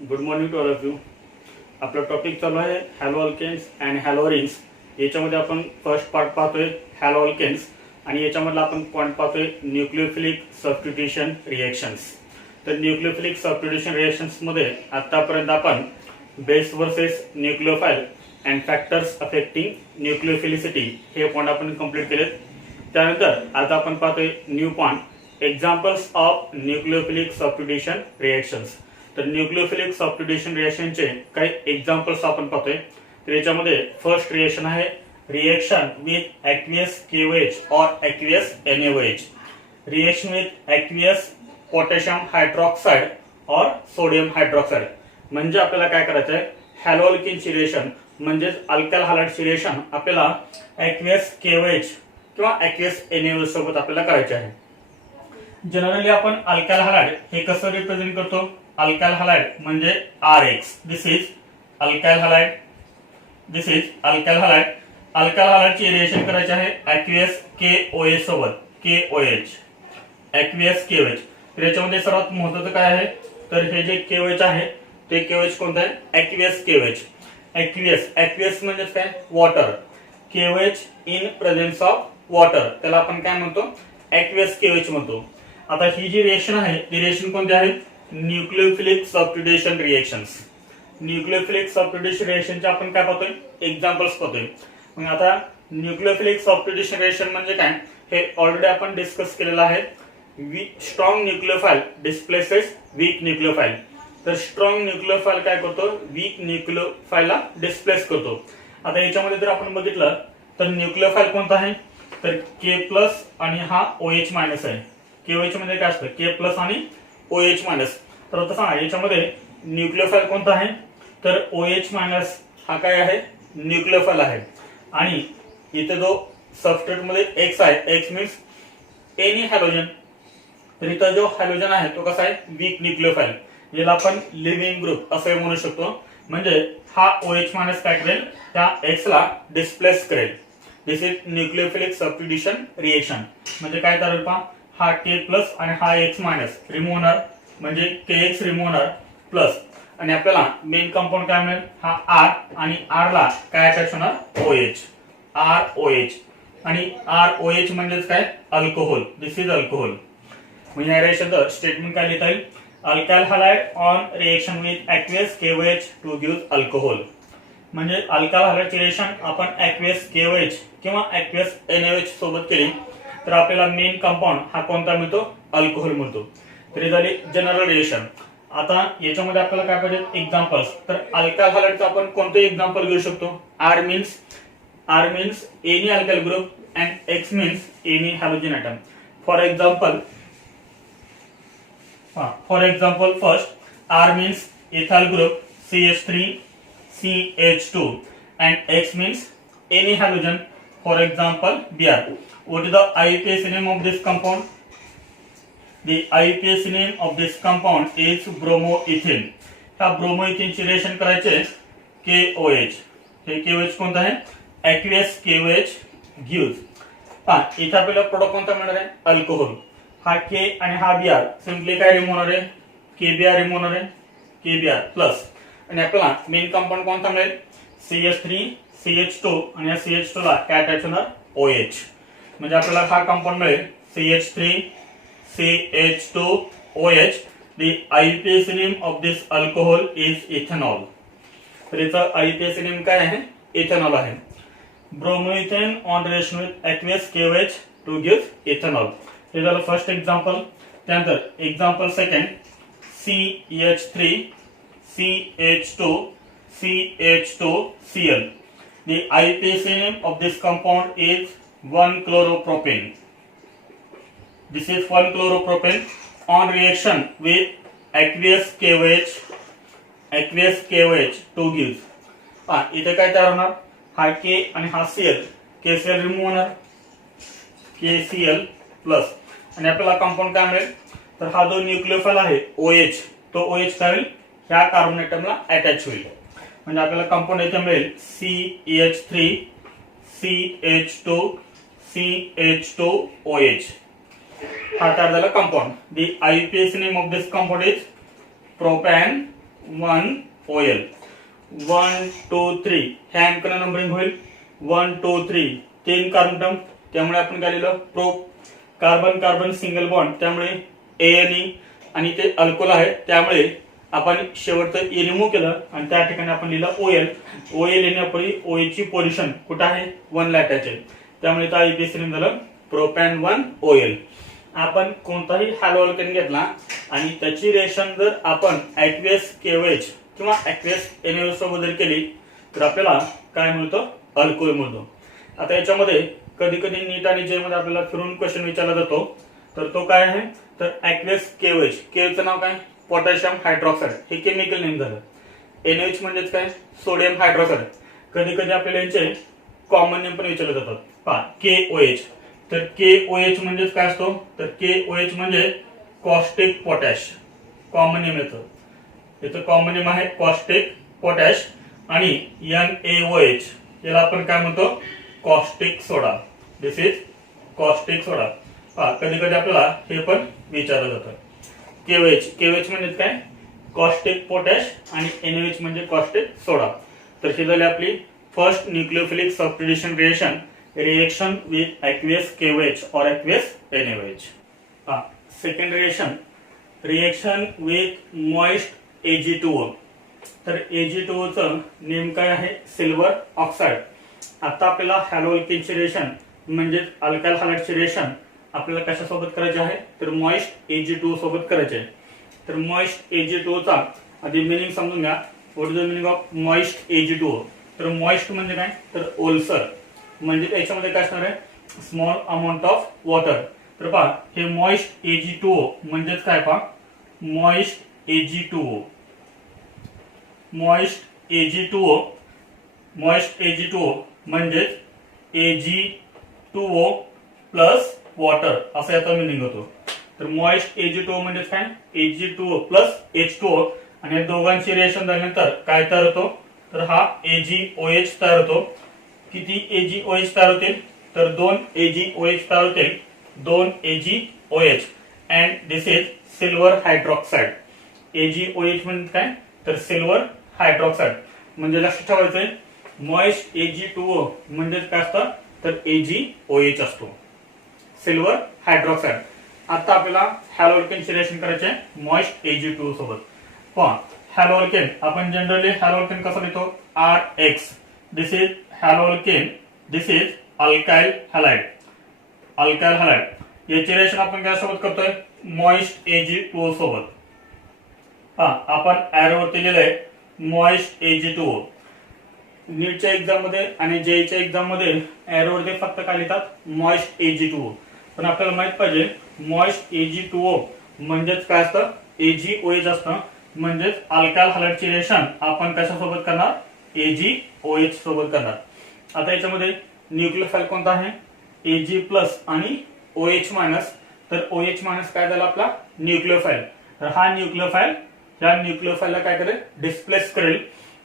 Good morning to all of you. आपला topic चालू आहे halo alkanes and halo arenes. याच्यामध्ये आपण फर्स्ट पार्ट पाहतोय हॅलो अल्केन्स आणि याच्यामधला आपण पॉईंट पाहतोय न्यूक्लियोफिलिक सबस्टिट्यूशन रिएक्शन्स. तर न्यूक्लियोफिलिक सबस्टिट्यूशन रिएक्शन्समध्ये आतापर्यंत आपण base versus nucleophile and factors affecting nucleophilicity हे पॉईंट आपण कंप्लीट केलेत. त्यानंतर आता आपण पाहतोय new point examples of nucleophilic substitution reactions. तर न्यूक्लियोफिलिक सबस्टिट्यूशन रिएक्शनचे काही एक्झाम्पल्स आपण पाहतोय. तर याच्यामध्ये फर्स्ट रिएक्शन आहे रिएक्शन विथ ॲक्वियस KOH और aqueous NaOH. Reaction with aqueous potassium hydroxide और सोडियम हायड्रॉक्साइड. म्हणजे आपल्याला काय करायचं आहे, हॅलो अल्केनची रिएक्शन म्हणजेच अल्काइल हॅलाइडची रिएक्शन आपल्याला ॲक्वियस KOH किंवा ॲक्वियस NaOH सोबत आपल्याला करायचे आहे. जनरली आपण अल्काइल हॅलाइड हे कसं रिप्रेझेंट करतो, अल्काइल हॅलाइड म्हणजे RX. This is alkyl halide, this is alkyl halide. Alkyl हॅलाइडची रिएक्शन करायची आहे ॲक्वियस KOH सोबत, KOH ॲक्वियस KOH. याच्यामध्ये सर्वात महत्त्वाचं काय आहे, तर हे जे KOH आहे ते KOH कोणतं आहे, ॲक्वियस KOH. ॲक्वियस म्हणजे काय, water. KOH in presence of water त्याला आपण काय म्हणतो, ॲक्वियस KOH म्हणतो. आता ही जी रिएक्शन आहे ती रिएक्शन कोणती आहे, nucleophilic substitution reactions. Nucleophilic substitution रिएक्शनचे आपण काय पाहतोय, एक्झाम्पल्स पाहतोय. मग आता न्यूक्लियोफिलिक सबस्टिट्यूशन रिएक्शन म्हणजे काय हे ऑलरेडी आपण डिस्कस केलेलं आहे. Strong nucleophile displaces weak nucleophile. तर स्ट्रॉंग न्यूक्लियोफाइल काय करतो, वीक न्यूक्लियोफाइलला डिस्प्लेस करतो. आता याच्यामध्ये जर आपण बघितलं तर न्यूक्लियोफाइल कोणता आहे, तर K+ आणि हा OH- आहे. KOH मध्ये काय असतं, K+ आणि OH-. तर आता सांगा याच्यामध्ये न्यूक्लियोफाइल कोणता आहे, तर OH- हा काय आहे, न्यूक्लियोफाइल आहे. आणि इथे जो सबस्ट्रेट मध्ये X आहे, X मीन्स एनी हॅलोजन. तर इथं जो हॅलोजन आहे तो कसा आहे, वीक न्यूक्लियोफाइल. याला आपण लिव्हिंग ग्रुप असं म्हणू शकतो. म्हणजे हा OH- काय करेल, त्या X ला डिस्प्लेस करेल. दिस इज न्यूक्लियोफिलिक सबस्टिट्यूशन रिएक्शन. म्हणजे काय करेल पहा, हा K+ आणि हा X- रिमूव्हर म्हणजे KX रिमूव्हर प्लस आणि आपल्याला मेन कंपाऊंड काय मिळेल, हा R आणि R ला काय अटॅच होणार, OH, ROH. आणि ROH म्हणजेच काय, अल्कोहोल. This is alcohol. म्हणजे या रिएक्शनचं स्टेटमेंट काय लिहिता येईल, alkyl halide on reaction with aqueous KOH to give alcohol. म्हणजे अल्काइल हॅलाइडची रिएक्शन आपण ॲक्वियस KOH किंवा ॲक्वियस NaOH सोबत केली तर आपल्याला मेन कंपाऊंड हा कोणता मिळतो, अल्कोहोल मिळतो. तरी झाली जनरल रिएक्शन. आता याच्यामध्ये आपल्याला काय पाहिजे, एक्झाम्पल्स. तर अल्काइल हॅलाइडचं आपण कोणते एक्झाम्पल घेऊ शकतो, R means any alkyl group and X means any halogen atom. For example first R means ethyl group CH3 CH2 and X means any halogen. For example, Br. What is the IUPAC name of this compound? The IUPAC name of this compound is bromoethane. ह्या ब्रोमोइथेनची reaction करायचे KOH. हे KOH कोणता आहे, aqueous KOH gives. इथे आपल्याला product कोणता मिळणार आहे, अल्कोहोल. हा K आणि हा Br सिम्पली काय रिमूव्ह होणार आहे, KBr रिमूव्ह होणार आहे, KBr प्लस. आणि आपल्याला मेन कंपाऊंड कोणता मिळेल, CH3 CH2 आणि या CH2 ला काय अटॅच होणार, OH. म्हणजे आपल्याला हा कंपाऊंड मिळेल CH3 CH2 OH. The IUPAC name of this alcohol is ethanol. तर याचा IUPAC नेम काय आहे, इथेनॉल आहे. Bromoethane on reaction with aqueous KOH to give ethanol. हे झालं फर्स्ट एक्झाम्पल. त्यानंतर example second CH3 CH2 CH2Cl. The IUPAC name of this compound is 1-chloropropane. This is 1-chloropropane on reaction with aqueous KOH to gives. इथे काय तयार होणार, हा K आणि हा Cl, KCl रिमूव्ह होणार, KCl प्लस. आणि आपल्याला कंपाऊंड काय मिळेल, तर हा जो न्यूक्लियोफाइल आहे OH, तो OH काय होईल, ह्या कार्बन ॲटमला अटॅच होईल. म्हणजे आपल्याला कंपाऊंड इथे मिळेल CH3 CH2 CH2OH. हा तयार झाला compound. The IUPAC name of this compound is propan 1 OL 1 2 3 ह्या अँकरला नंबरिंग होईल 1 2 3 तीन कार्बन टर्म त्यामुळे आपण काय लिहिलं prop carbon carbon single bond त्यामुळे ANE आणि ते अल्कोहोल आहे त्यामुळे आपण शेवटचं E रिमूव्ह केलं आणि त्या ठिकाणी आपण लिहिलं OL OL येण्यापूर्वी OH ची पोझिशन कुठे आहे 1 ला अटॅच आहे त्यामुळे त्या इथेसिन झालं प्रोपॅन 1 OL आपण कोणताही हॅलो अल्केन घेतला आणि त्याची रिएक्शन जर आपण aqueous KOH किंवा aqueous NaOH सोबत जर केली तर आपल्याला काय मिळतं अल्कोहोल मिळतो आता याच्यामध्ये कधी कधी नीट आणि जे मध्ये आपल्याला फिरून क्वेश्चन विचारला जातो तर तो काय आहे तर aqueous KOH केचं नाव काय पोटॅशियम हायड्रॉक्साइड हे केमिकल नेम झालं NaOH म्हणजेच काय सोडियम हायड्रॉक्साइड कधी कधी आपल्याला यांचे कॉमन नेम पण विचारले जातात पहा KOH तर KOH म्हणजेच काय असतो तर KOH म्हणजे कॉस्टिक पोटॅश कॉमन नेम येतं कॉमन नेम आहे कॉस्टिक पोटॅश आणि NaOH याला आपण काय म्हणतो caustic soda this is caustic soda पहा कधी कधी आपल्याला हे पण विचारलं जातं KOH म्हणजे काय कॉस्टिक पोटॅश आणि NaOH म्हणजे कॉस्टिक सोडा तर ही झाली आपली first nucleophilic substitution reaction with aqueous KOH or aqueous NaOH second reaction with moist Ag2O तर Ag2O चं नेम काय आहे सिल्वर ऑक्साइड आता आपल्याला हॅलो अल्केनची रिएक्शन म्हणजे अल्काइल हॅलाइडची रिएक्शन आपल्याला कशासोबत करायचे आहे तर मॉइस्ट Ag2O सोबत करायचे आहे तर मॉइस्ट Ag2O चा आधी मीनिंग समजून घ्या what is the meaning of moist Ag2O तर मॉइस्ट म्हणजे काय तर ओलसर म्हणजे त्याच्यामध्ये काय असणार आहे स्मॉल अमाउंट ऑफ वॉटर तर पहा हे मॉइस्ट Ag2O म्हणजेच काय पहा मॉइस्ट Ag2O म्हणजे Ag2O प्लस वॉटर असं याचा मिनिंग होतो तर मॉइस्ट Ag2O म्हणजे काय Ag2O प्लस H2O आणि या दोघांची रिएक्शन झाल्यानंतर काय तयार होतो तर हा AgOH तयार होतो किती AgOH तयार होतील तर 2 AgOH तयार होतील 2 AgOH and this is silver hydroxide AgOH म्हणजे काय तर सिल्वर हायड्रॉक्साइड म्हणजे लक्षात ठेवायचंय मॉइस्ट Ag2O म्हणजे काय असतं तर AgOH असतो सिल्वर हायड्रॉक्साइड आता आपल्याला हॅलो अल्केनची रिएक्शन करायचे मॉइस्ट Ag2O सोबत पहा हॅलो अल्केन आपण जनरली हॅलो अल्केन कसं लिहितो RX this is hello alkane this is alkyl halide याची रिएक्शन आपण काय सोबत करतोय मॉइस्ट Ag2O सोबत आपण एरो वरती लिहिलंय मॉइस्ट Ag2O नीटच्या एक्झाम मध्ये आणि जेईच्या एक्झाम मध्ये एरो वरती फक्त काय लिहितात मॉइस्ट Ag2O पण आपल्याला माहित पाहिजे मॉइस्ट Ag2O म्हणजेच काय असतं AgOH असतं म्हणजेच अल्काइल हॅलाइडची रिएक्शन आपण कशासोबत करणार AgOH सोबत करणार आता याच्यामध्ये न्यूक्लियोफाइल कोणता आहे Ag प्लस आणि OH तर OH काय झाला आपला न्यूक्लियोफाइल तर हा न्यूक्लियोफाइल या न्यूक्लियोफाइलला काय करेल डिस्प्लेस करेल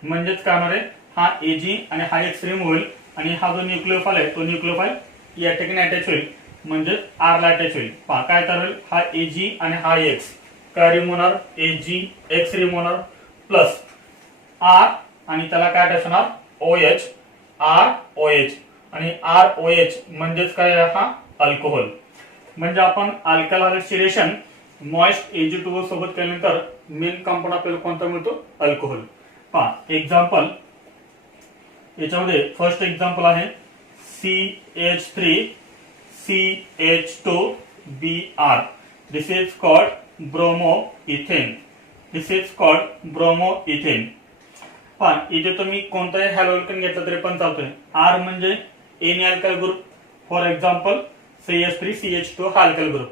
म्हणजेच काय होणार आहे हा Ag आणि हा X रिमूव्ह होईल आणि हा जो न्यूक्लियोफाइल आहे तो न्यूक्लियोफाइल या ठिकाणी अटॅच होईल म्हणजे R ला अटॅच होईल पहा काय करेल हा Ag आणि हा X काय रिमूव्ह होणार Ag X रिमूव्ह होणार प्लस R आणि त्याला काय अटॅच होणार OH ROH आणि ROH म्हणजेच काय हा अल्कोहोल म्हणजे आपण अल्काइल हॅलाइडची रिएक्शन मॉइस्ट Ag2O सोबत केल्यानंतर मेन कंपाऊंड आपल्याला कोणता मिळतो अल्कोहोल पहा एक्झाम्पल याच्यामध्ये फर्स्ट एक्झाम्पल आहे CH3CH2Br this is called bromoethane पहा इथे तुम्ही कोणताही हॅलो अल्केन घेतला तरी पण चालतोय R म्हणजे any alkyl group for example CH3CH2 हा alkyl group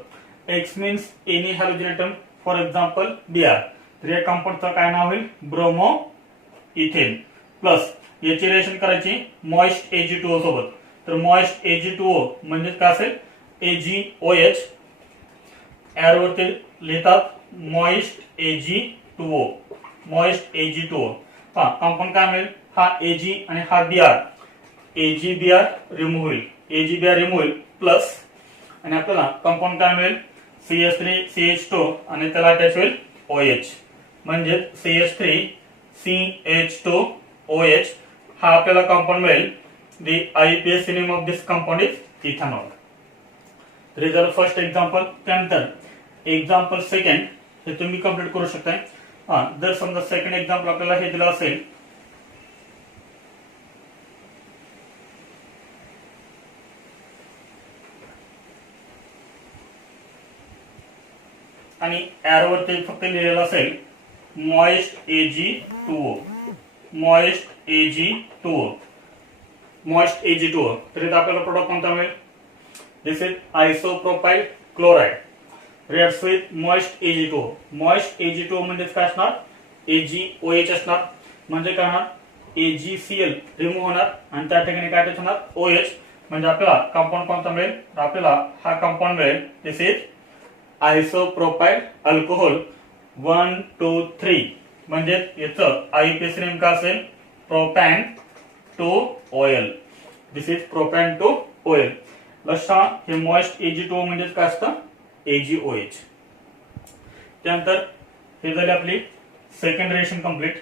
X means any halogen atom for example Br तर या कंपाऊंडचं काय नाव होईल ब्रोमोइथेन प्लस याची रिएक्शन करायची मॉइस्ट Ag2O सोबत तर मॉइस्ट Ag2O म्हणजे काय असेल AgOH एरो वरती लिहितात मॉइस्ट Ag2O पहा कंपाऊंड काय मिळेल हा Ag आणि हा Br AgBr रिमूव्ह होईल प्लस आणि आपल्याला कंपाऊंड काय मिळेल CH3CH2 आणि त्याला अटॅच होईल OH म्हणजे CH3CH2OH हा आपल्याला कंपाऊंड मिळेल. The IUPAC name of this compound is ethanol. तर हे झालं फर्स्ट एक्झाम्पल. त्यानंतर एक्झाम्पल सेकंड हे तुम्ही कंप्लीट करू शकताय. जर समजा सेकंड एक्झाम्पल आपल्याला हे दिलं असेल आणि एरोवरती फक्त लिहिलेलं असेल moist Ag2O, moist Ag2O, moist Ag2O, तर इथे आपल्याला प्रोडक्ट कोणता मिळेल? This is isopropyl chloride reacts with moist Ag2O. Moist Ag2O म्हणजे काय असणार? AgOH असणार. म्हणजे काय होणार? AgCl रिमूव्ह होणार आणि त्या ठिकाणी काय अटॅच होणार? OH. म्हणजे आपल्याला कंपाऊंड कोणता मिळेल? तर आपल्याला हा कंपाऊंड मिळेल. This is isopropyl alcohol 1 2 3. म्हणजे याचं आययुपीएसी नेम काय असेल? Propan two oil. This is propan two oil. लक्षात हे मॉइस्ट Ag2O म्हणजे काय असतं? AgOH. त्यानंतर हे झाली आपली सेकंड रिएक्शन कंप्लीट.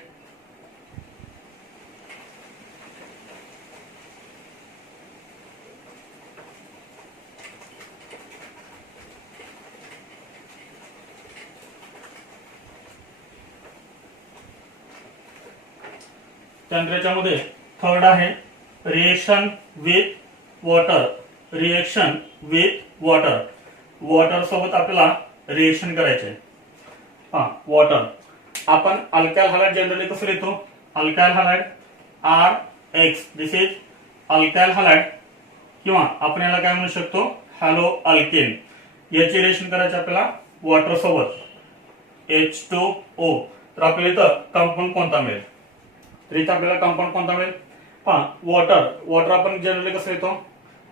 त्यानंतर याच्यामध्ये थर्ड आहे reaction with water. Reaction with water. Water सोबत आपल्याला रिएक्शन करायचे. वॉटर आपण अल्काइल हॅलाइड जनरली कसं लिहितो? Alkyl halide RX. This is alkyl halide किंवा आपण याला काय म्हणू शकतो? Hello alkane. याची रिएक्शन करायची आपल्याला वॉटर सोबत H2O. तर आपल्याला इथं कंपाऊंड कोणता मिळेल? तर इथं आपल्याला कंपाऊंड कोणता मिळेल? वॉटर. वॉटर आपण जनरली कसं लिहितो?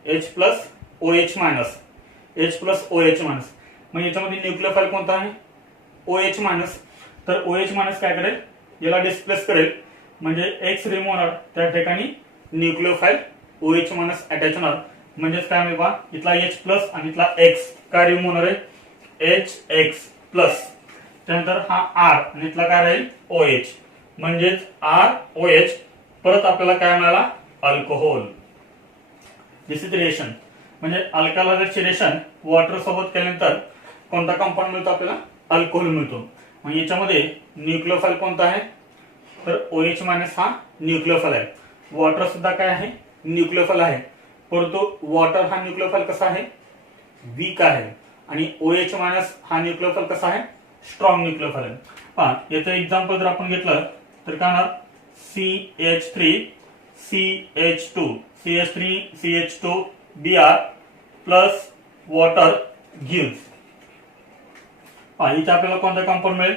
H+OH-. H+OH-. मग याच्यामध्ये न्यूक्लियोफाइल कोणता आहे? OH-. तर OH- काय करेल? याला डिस्प्लेस करेल म्हणजे X रिमूव्ह होणार. त्या ठिकाणी न्यूक्लियोफाइल OH- अटॅच होणार. म्हणजेच काय मिळवा? इथला H+ आणि इथला X काय रिमूव्ह होणार आहे? HX+. त्यानंतर हा R आणि इथला काय राहील? OH. म्हणजेच ROH. परत आपल्याला काय मिळाला? अल्कोहोल. This is reaction. म्हणजे अल्काइल हॅलाइडची रिएक्शन वॉटर सोबत केल्यानंतर कोणता कंपाऊंड मिळतो आपल्याला? अल्कोहोल मिळतो. मग याच्यामध्ये न्यूक्लियोफाइल कोणता आहे? तर OH- हा न्यूक्लियोफाइल आहे. वॉटर सुद्धा काय आहे? न्यूक्लियोफाइल आहे. परंतु वॉटर हा न्यूक्लियोफाइल कसा आहे? वीक आहे. आणि OH- हा न्यूक्लियोफाइल कसा आहे? स्ट्रॉंग न्यूक्लियोफाइल आहे. याचं एक्झाम्पल जर आपण घेतलं तर काय होणार? CH3CH2 plus water gives. इथे आपल्याला कोणता कंपाऊंड मिळेल?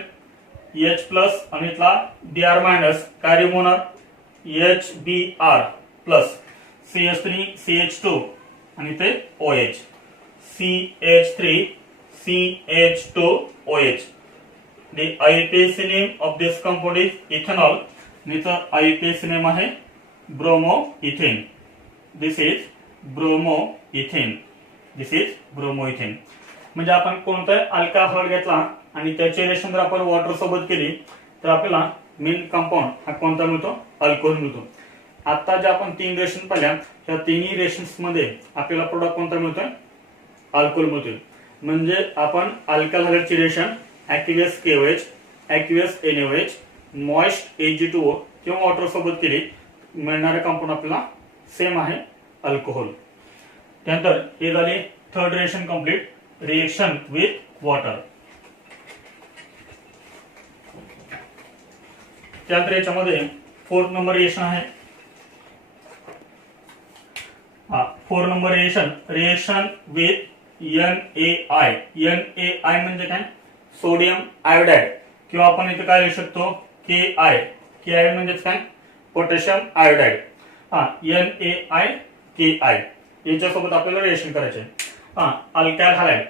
H+ आणि इथला Br- काय रिमूव्ह होणार? HBr प्लस CH3CH2 आणि ते OH. CH3CH2OH. The IUPAC name of this compound is ethanol. नीचा IUPAC name आहे bromoethane. This is bromoethane. This is bromoethane. म्हणजे आपण कोणता अल्काइल हॅलाइड घेतला आणि त्याची रिएक्शन जर आपण वॉटर सोबत केली तर आपल्याला मेन कंपाऊंड हा कोणता मिळतो? अल्कोहोल मिळतो. आता जे आपण 3 रिएक्शन पाहिल्या त्या तिन्ही रिएक्शन्स मध्ये आपल्याला प्रोडक्ट कोणता मिळतोय? अल्कोहोल मिळतोय. म्हणजे आपण अल्काइल हॅलाइडची reaction aqueous KOH, aqueous NaOH, moist Ag2O किंवा वॉटर सोबत केली मिळणारे कंपाऊंड आपल्याला सेम आहे अल्कोहोल. त्यानंतर हे झाले third reaction complete. Reaction with water. त्यानंतर याच्यामध्ये 4th नंबर रिएक्शन आहे. 4 number reaction reaction with NaI. NaI म्हणजे काय? सोडियम आयोडाइड किंवा आपण इथे काय लिहू शकतो? KI म्हणजेच काय? Potassium iodide. NaIKI याच्यासोबत आपल्याला रिएक्शन करायचे. अल्काइल हॅलाइड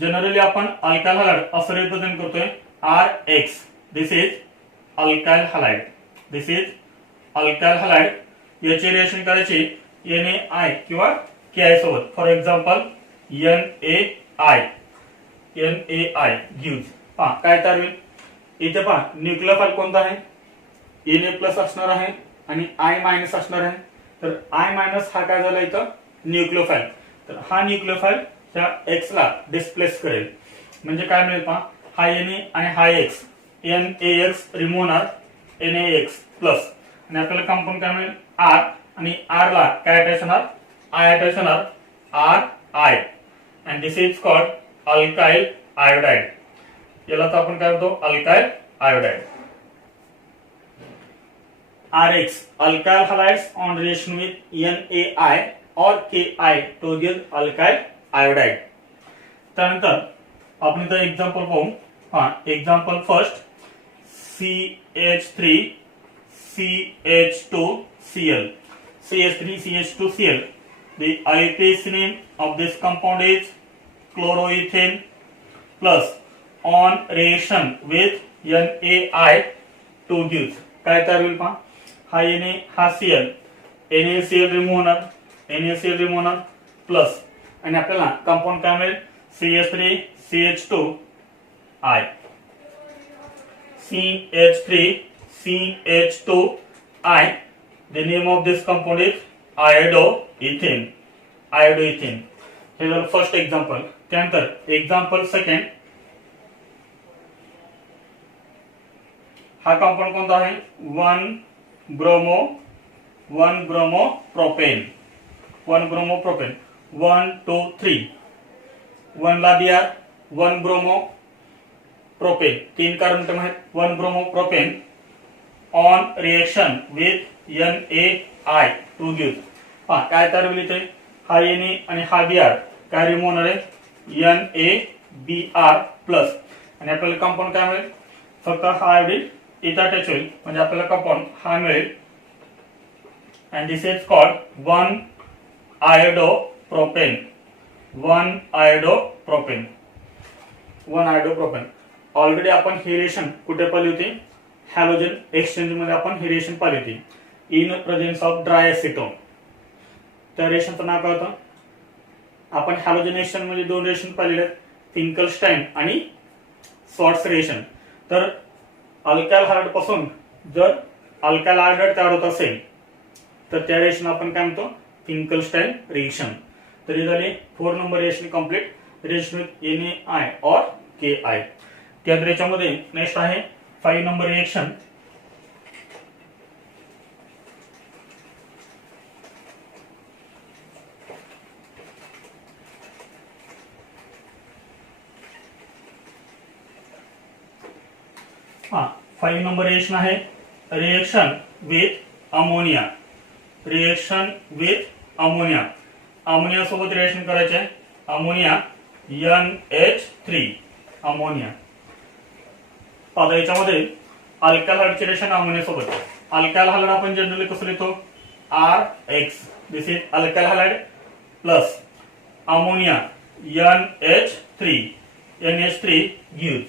जनरली आपण अल्काइल हॅलाइड असं रिप्रेझेंट करतोय RX. This is alkyl halide. This is alkyl halide. याची रिएक्शन करायची NaI किंवा KI सोबत. For example NaI gives. काय तयार होईल? इथे पहा न्यूक्लियोफाइल कोणता आहे, Na+ असणार आहे आणि I- असणार आहे. तर I- हा काय झाला इथं न्यूक्लियोफाइल. तर हा न्यूक्लियोफाइल त्या X ला डिस्प्लेस करेल. म्हणजे काय मिळेल पहा, हा Na आणि हा X, NaX रिमूव्ह होणार, NaX+ आणि आपल्याला कंपाऊंड काय मिळेल R, आणि R ला काय अटॅच होणार, I अटॅच होणार, RI, and this is called alkyl iodide. याला तर आपण काय म्हणतो alkyl iodide. Rx alkyl halides on reaction with NaI or Ki to give alkyl iodide. त्यानंतर आपण इथं एक्झाम्पल पाहू. हा example first, CH3 CH2Cl. CH3 CH2Cl. The IUPAC name of this compound is chloroethane plus on reaction with NaI2 gives काय तयार होईल पहा, हा Na हा Cl, NaCl रिमूव्ह होणार, NaCl रिमूव्ह होणार प्लस, आणि आपल्याला कंपाऊंड काय मिळेल CH3 CH2I. CH3 CH2I. The name of this compound is iodoethane. Iodoethane. हे झालं फर्स्ट एक्झाम्पल. त्यानंतर एक्झाम्पल सेकंड, हा कंपाऊंड कोणता आहे 1-ब्रोमोप्रोपेन. 1-ब्रोमोप्रोपेन 1 2 3. 1 ला Br, 1-ब्रोमोप्रोपेन, 3 कार्बन अटॉम आहेत, one bromopropane on reaction with NaI2 gives. पहा काय तयार होईल इथे, हा Na आणि हा Br काय रिमूव्ह होणार आहे NaBr+, आणि आपल्याला कंपाऊंड काय मिळेल, फक्त हा आयोडीन इथं अटॅच होईल, म्हणजे आपल्याला कंपाऊंड हा मिळेल, and this is called 1-iodopropane. 1-iodopropane. 1-iodopropane. Already आपण ही रिएक्शन कुठे पाहिली होती, हॅलोजन एक्सचेंज मध्ये आपण ही रिएक्शन पाहिली होती, in presence of dry acetone. त्या रिएक्शनचं नाव काय होतं, आपण हॅलोजन एक्सचेंज मध्ये दोन रिएक्शन पाहिलेले आहेत, फिंकलस्टाईन आणि स्वॉर्ट्स रिएक्शन. तर अल्काइल हायड्राइड पासून जर अल्काइल आयोडाइड तयार होत असेल तर त्या रिएक्शन आपण काय म्हणतो फिंकलस्टाईन रिएक्शन. तर ही झाली 4 number reaction complete, reaction with NaI और Ki. त्या याच्यामध्ये नेक्स्ट आहे 5 नंबर रिएक्शन. हा 5 नंबर रिएक्शन आहे reaction with ammonia. Reaction with ammonia. Ammonia सोबत रिएक्शन करायचे आहे, अमोनिया NH3 अमोनिया. आता याच्यामध्ये अल्काइल हायड्राइडचे रिएक्शन अमोनिया सोबत. अल्काइल हायड्राइड आपण जनरली कसं लिहितो RX, this is alkyl hydride plus ammonia NH3 gives.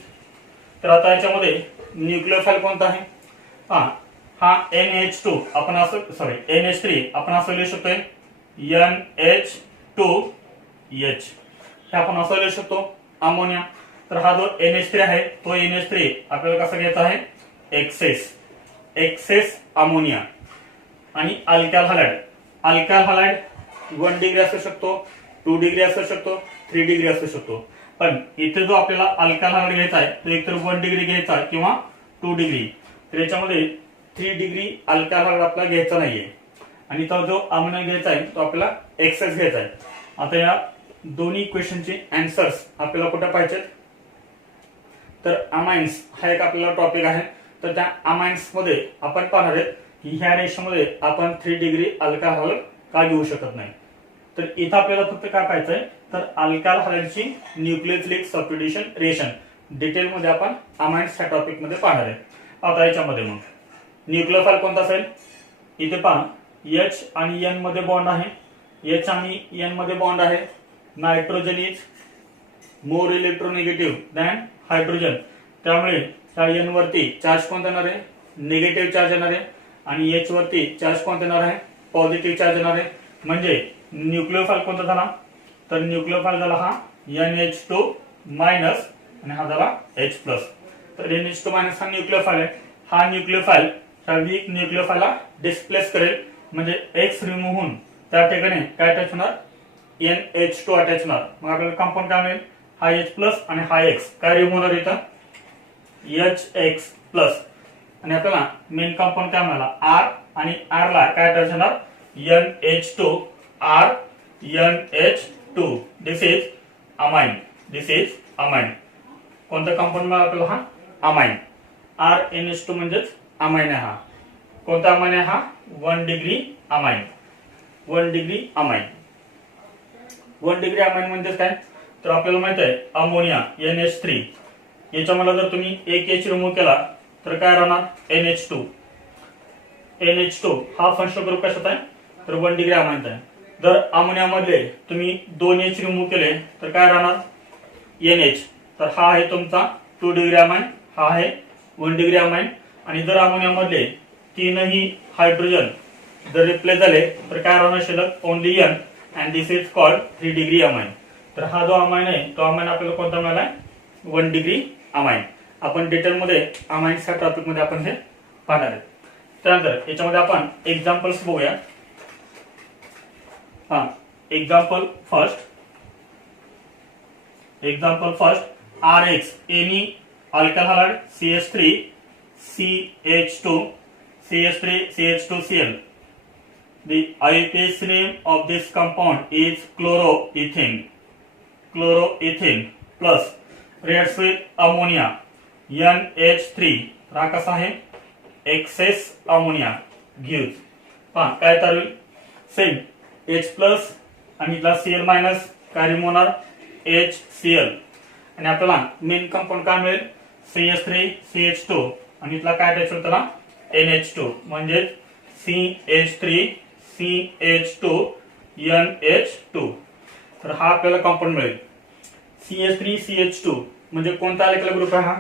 तर आता याच्यामध्ये न्यूक्लियोफाइल कोणता आहे, हा NH2 आपण असं NH3 आपण असं लिहू शकतोय NH2H, हे आपण असं लिहू शकतो अमोनिया. तर हा जो NH3 आहे तो NH3 आपल्याला कसा घ्यायचा आहे एक्सेस अमोनिया. आणि अल्काइल हायड्राइड 1 डिग्री असू शकतो, 2 डिग्री असू शकतो, 3 डिग्री असू शकतो. पण इथे जो आपल्याला अल्काइल हायड्राइड घ्यायचा आहे तो एकतर 1 डिग्री घ्यायचा किंवा 2 डिग्री. तर याच्यामध्ये 3 डिग्री अल्काइल हायड्राइड आपल्याला घ्यायचा नाहीये, आणि तो जो अमोनिया घ्यायचा आहे तो आपल्याला एक्सेस घ्यायचा आहे. आता या दोन्ही क्वेश्चनचे आन्सर्स आपल्याला कुठे पाहिजेत, तर अमाइन्स हा एक आपल्याला टॉपिक आहे. तर त्या अमाइन्स मध्ये आपण पाहणार आहेत की ह्या रेशोमध्ये आपण 3 डिग्री अल्काइल हायड्राइड का घेऊ शकत नाही. तर इथं आपल्याला फक्त काय पाहायचंय, तर अल्काइल हायड्राइडची न्यूक्लियोफिलिक सबस्टिट्यूशन रिएक्शन डिटेल मध्ये आपण अमाइन्स ह्या टॉपिक मध्ये पाहणार आहे. आता याच्यामध्ये मग न्यूक्लियोफाइल कोणता असेल, इथे पहा H आणि N मध्ये बॉन्ड आहे, H आणि N मध्ये बॉन्ड आहे. Nitrogen is more electronegative than hydrogen, त्यामुळे त्या N वरती चार्ज कोणता येणार आहे निगेटिव्ह चार्ज येणार आहे, आणि H वरती चार्ज कोणता येणार आहे पॉझिटिव्ह चार्ज येणार आहे. म्हणजे न्यूक्लियोफाइल कोणता झाला, तर न्यूक्लियोफाइल झाला हा NH2- आणि हा झाला H+. तर NH2 मायनस हा न्यूक्लियोफाइल आहे, हा न्यूक्लियोफाइल ह्या वीक न्यूक्लियोफाइलला डिस्प्लेस करेल, म्हणजे X रिमूव्ह होऊन त्या ठिकाणी काय अटॅच होणार, NH2 अटॅच होणार. मग आपल्याला कंपाऊंड काय मिळेल, हा H प्लस आणि हा X काय रिमूव्ह होणार इथं, HX प्लस, आणि आपल्याला मेन कंपाऊंड काय मिळाला R, आणि R ला काय अटॅच होणार NH2 R NH2. This is amine, this is amine. कोणता कंपाऊंड मिळाला आपल्याला, हा अमाइन. RNH2 म्हणजेच अमाइन आहे. हा कोणता अमाइन आहे, हा 1 degree amine. 1 degree amine. 1 degree amine म्हणजे काय, तर आपल्याला माहित आहे अमोनिया NH3 याच्यामध्ये जर तुम्ही एक H रिमूव्ह केला तर काय राहणार NH2. NH2 हा फंक्शनल ग्रुप कशात आहे, तर 1 डिग्री अमाइन आहे. जर अमोनिया मध्ये तुम्ही 2 H रिमूव्ह केले तर काय राहणार NH. तर हा आहे तुमचा 2 डिग्री अमाइन, हा आहे 1 डिग्री अमाइन. आणि जर अमोनिया मधले तीनही हायड्रोजन जर रिप्लेस झाले तर काय राहणार शिल्लक only N, and this is called 3 degree amine. तर हा जो अमाइन आहे तो अमाइन आपल्याला कोणता मिळाला, 1 डिग्री अमाइन. आपण डिटेल मध्ये अमाइन्सच्या टॉपिक मध्ये आपण हे पाहणार आहे. त्यानंतर याच्यामध्ये आपण एक्झाम्पल्स बघूया. हा example first, RX any alkyl halide CH3 CH2 CH2Cl. The IUPAC name of this compound is chloroethane plus reacts with ammonia NH3. हा कसा आहे एक्सेस अमोनिया gives. पहा काय तर सेम H प्लस आणि इथला Cl मायनस काय रिमूव्ह होणार HCl, आणि आपल्याला मेन कंपाऊंड काय मिळेल CH3 CH2 आणि इथला काय अटॅच होईल त्याला NH2 म्हणजे CH3 CH2 NH2. तर हा आपल्याला कंपाऊंड मिळेल. CH3 CH2 म्हणजे कोणता अल्काइल ग्रुप आहे, हा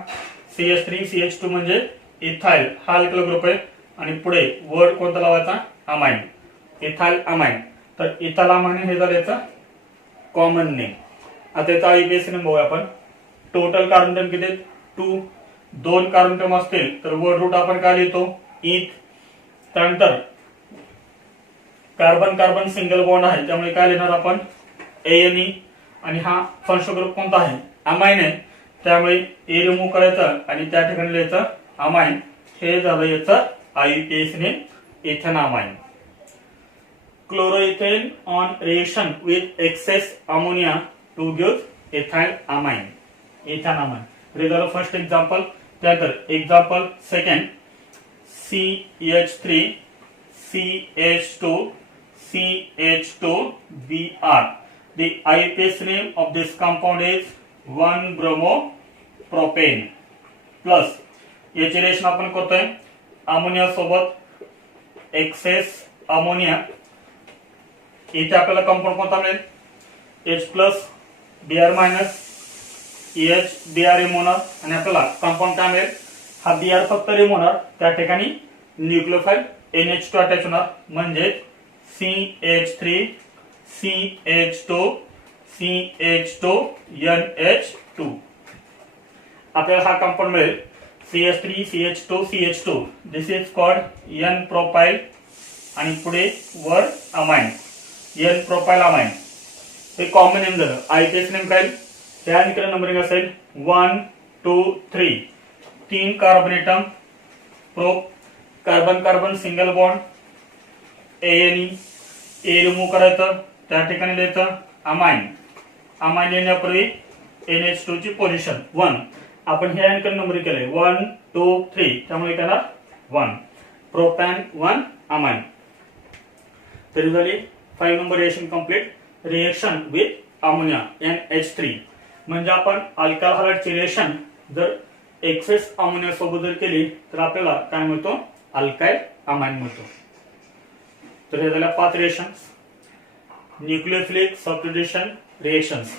CH3 CH2 म्हणजे इथाइल हा अल्काइल ग्रुप आहे, आणि पुढे वर्ड कोणता लावायचा अमाइन, इथाइल अमाइन. तर इथाइल अमाइन हे झालं याचा कॉमन नेम. आता याचा IUPAC नेम बघूया आपण. टोटल कार्बन टर्म किती, 2. 2 कार्बन टर्म असतील तर वर्ड रूट आपण काय लिहितो इथ. त्यानंतर कार्बन कार्बन सिंगल बॉन्ड आहे त्यामुळे काय लिहिणार आपण ANE, आणि हा फंक्शनल ग्रुप कोणता आहे अमाइन आहे त्यामुळे ए रिमूव्ह करायचं आणि त्या ठिकाणी लिहायचं अमाइन. हे झालं याचं IUPAC name ethanamine. Chloroethane on reaction with excess ammonia to give ethyl amine. Ethanamine. This is the first example. त्यानंतर example second, CH3 CH2 CH2Br. The IUPAC name of this compound is 1-bromopropane plus याची reaction आपण करतोय ammonia सोबत access ammonia. इथे आपल्याला compound कोणता मिळेल H plus Br minus EH Br remove, आणि आपल्याला कंपाऊंड काय मिळेल, हा Br फक्त रिमूव्ह होणार, त्या ठिकाणी न्यूक्लियोफाइल NH2 अटॅच होणार म्हणजे CH3 CH2 CH2 NH2. आपल्याला हा कंपाऊंड मिळेल CH3 CH2 CH2. This is called N propyl, आणि पुढे वर अमाइन N प्रोपाइल अमाइन. हे कॉमन नेम झालं. IUPAC नेम काय, त्या ठिकाणी नंबरिंग असेल 1 2 3. 3 carbon atom, pro carbon carbon single bond ANE, ए रिमूव्ह करायचं, त्या ठिकाणी लिहायचं अमाइन. अमाइन लिहिण्यापूर्वी NH2 ची पोझिशन 1. आपण हे अँकर नंबरिंग केले 1 2 3 त्यामुळे त्याला 1 प्रोपॅन 1 अमाइन. तरी झाली 5 number reaction complete. Reaction with ammonia NH3 म्हणजे आपण अल्काइल हॅलाइडची रिएक्शन जर एक्सेस अमोनिया सोबत जर केली तर आपल्याला काय मिळतो अल्काइल अमाइन मिळतो. तर हे झाल्या 5 रिएक्शन्स. Nucleophilic substitution reactions.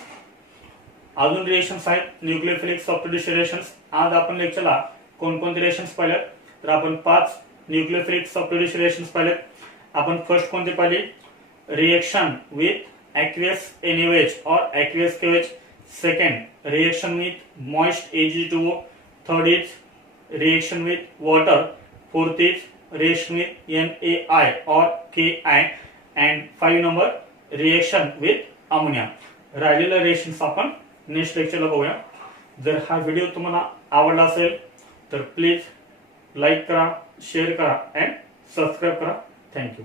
अजून रिएक्शन्स आहेत न्यूक्लियोफिलिक सबस्टिट्यूशन रिएक्शन्स. आज आपण लेक्चरला कोणकोणते रिएक्शन्स पाहिले, तर आपण 5 न्यूक्लियोफिलिक सबस्टिट्यूशन रिएक्शन्स पाहिले. आपण फर्स्ट कोणते पाहिले, reaction with aqueous NaOH or aqueous KOH. Second, reaction with moist Ag2O. third is reaction with water, fourth is reaction with NaI or Ki, and 5 number reaction with ammonia. राहिलेल्या reactions आपण next लेक्चरला बघूया. जर हा video तुम्हाला आवडला असेल तर please like करा, शेअर करा अँड सबस्क्राईब करा. थँक्यू.